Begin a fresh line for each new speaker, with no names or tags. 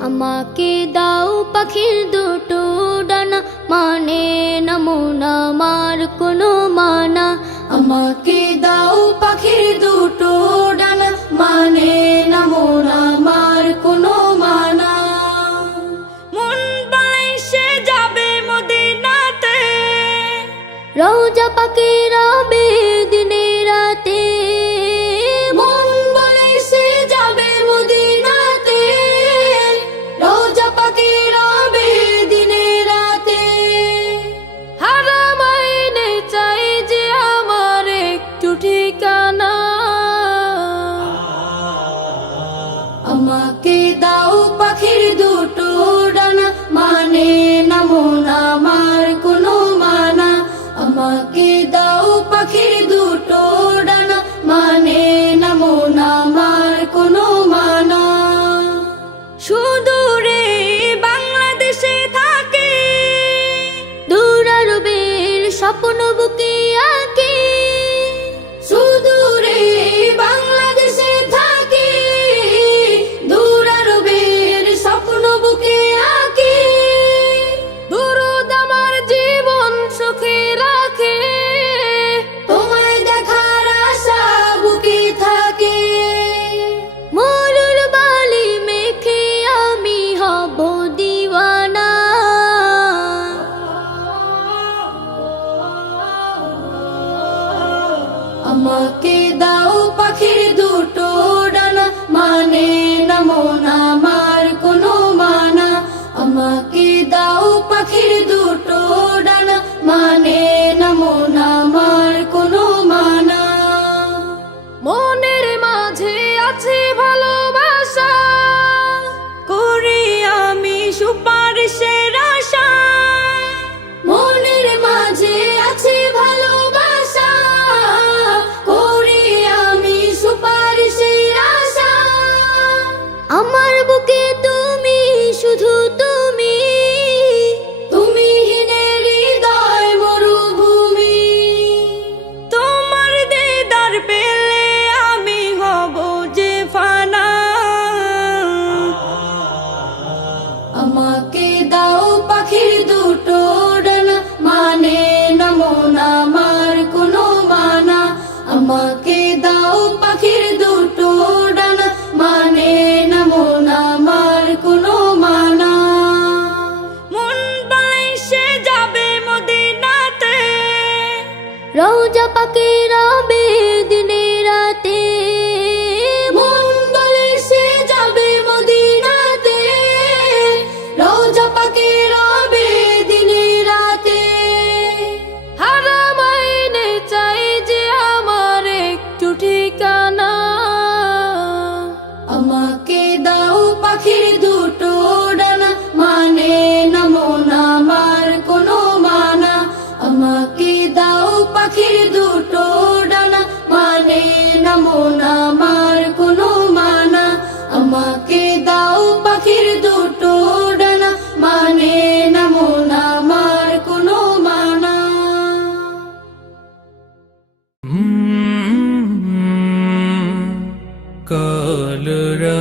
আমাকে দাও পাখির দুটো ডানা মানে নমুনা মার কোনো মানা। আমাকে দাও পাখির দুটো রওজা পাকে রবে দিনে রাতে। মন বলে সে যাবে মদিনাতে। রওজা দিনে রাতে।
হারামাইনে চাই যে আমার একটু ঠিকানা।
আমার
siapa?
রোজা পাকেরা കാലരാ